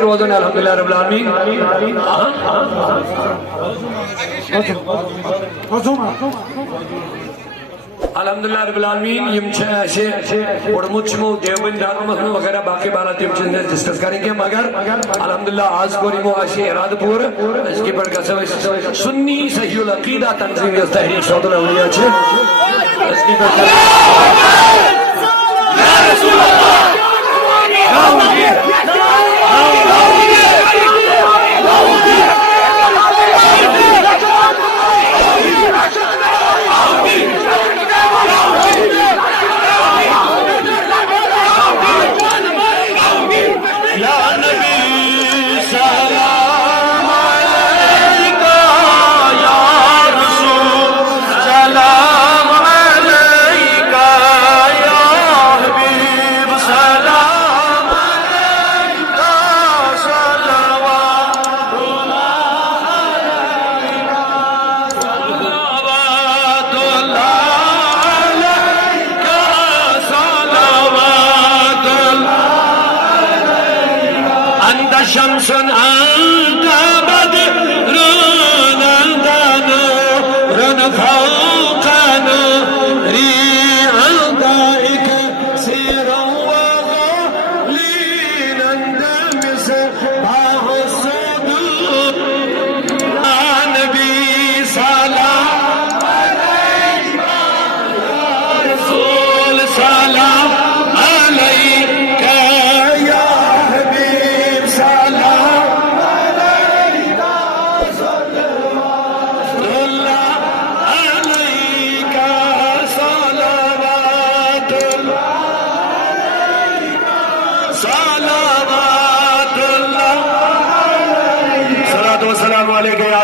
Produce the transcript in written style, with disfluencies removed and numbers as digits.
रोज़न अल्हम्दुलिल्लाह रब्बिल आलमीन अल्हम्दुलिल्लाह रब्बिल आलमीन यम ऐसे पढ़मुत देवबंद दारुल वगैरह बाकी बाला तम डिस्कस करेंगे मगर अल्हम्दुलिल्लाह आज कोर यमो इराद पूर इसके पर सुन्नी सहीउल अकीदा तंजीम तहरीक शौतुल औलिया इसके पर शमसन अंता बदरुन अंदानु रन खाकानु रियांदा एक सिरवा लीनंदम से बाहसदु नबी सलाम अलैका रसूल सलाम अलैका या हबीब सलावतुल्लाह सलातो सलाम अलैका।